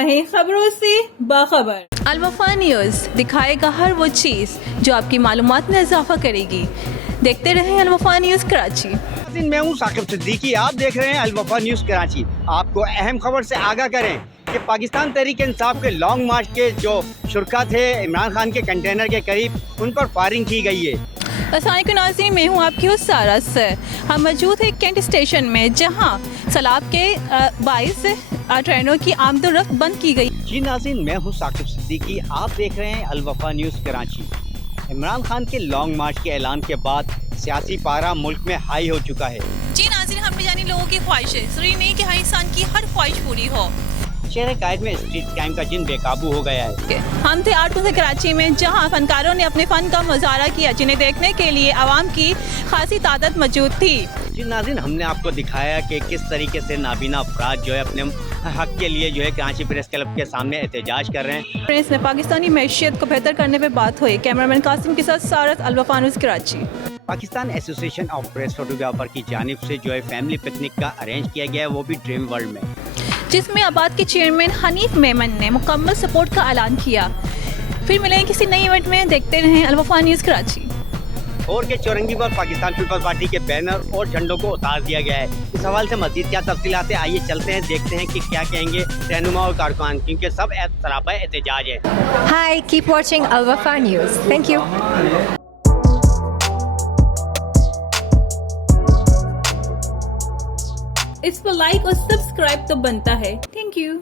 रहे खबरों से बाखबर। अलवफा न्यूज़ दिखाएगा हर वो चीज़ जो आपकी मालूमात में इजाफा करेगी। देखते रहें अलवफा न्यूज़ कराची। मैं हूँ साकिब सिद्दीकी, आप देख रहे हैं अलवफा न्यूज़ कराची। आपको अहम खबर से आगाह करें कि पाकिस्तान तहरीक इंसाफ के लॉन्ग मार्च के जो शुरका थे इमरान खान के कंटेनर के करीब, उन पर फायरिंग की गई है। अस्सलाम नाज़रीन, मैं हूँ आपकी होस्ट सारा से। हम मौजूद हैं कैंट स्टेशन में, जहाँ सैलाब के 22 ट्रेनों की आमदोरफ्त बंद की गई। जी नाज़रीन, मैं हूँ साकिब सिद्दीकी, आप देख रहे हैं अलवफा न्यूज़ कराची। इमरान खान के लॉन्ग मार्च के ऐलान के बाद सियासी पारा मुल्क में हाई हो चुका है। जी नाज़रीन, हम भी जानी लोगों की ख्वाहिश है, जरूरी नहीं कि हर इंसान की हर ख्वाहिश पूरी हो। शहर कायद में स्ट्रीट क्राइम का जिन बेकाबू हो गया है। हम थे 8 से कराची में, जहां फनकारों ने अपने फन का मुजाहरा किया, जिन्हें देखने के लिए आवाम की खासी तादाद मौजूद थी। जी नाज़रीन, हमने आपको दिखाया कि किस तरीके से नाबीना अफराद जो है अपने हक के लिए जो है कराची प्रेस क्लब के सामने एहतजाज कर रहे हैं। प्रेस में पाकिस्तानी मैशियत को बेहतर करने पर बात हुई। कैमरामैन कासिम के साथ Saarat, Alwafa news Karachi. Pakistan association of press photographer की जानिब से जो है फैमिली पिकनिक का अरेंज किया गया है, वो भी ड्रीम वर्ल्ड में, जिसमें आबाद के चेयरमैन हनीफ मेमन ने मुकम्मल सपोर्ट का ऐलान किया। फिर मिलेंगे किसी नई इवेंट में, देखते रहें अलवफा न्यूज़ कराची। और के चौरंगी पर पाकिस्तान पीपल्स पार्टी के बैनर और झंडों को उतार दिया गया है। इस हवाले से मजीद क्या तफसीलात है, आइए चलते हैं, देखते हैं कि क्या कहेंगे रहनुमा और कारकुनान, क्योंकि सब सरापा एहतजाज है। Hi, keep watching Al Wafa News. Thank you. इस पर लाइक और सब्सक्राइब तो बनता है। Thank you.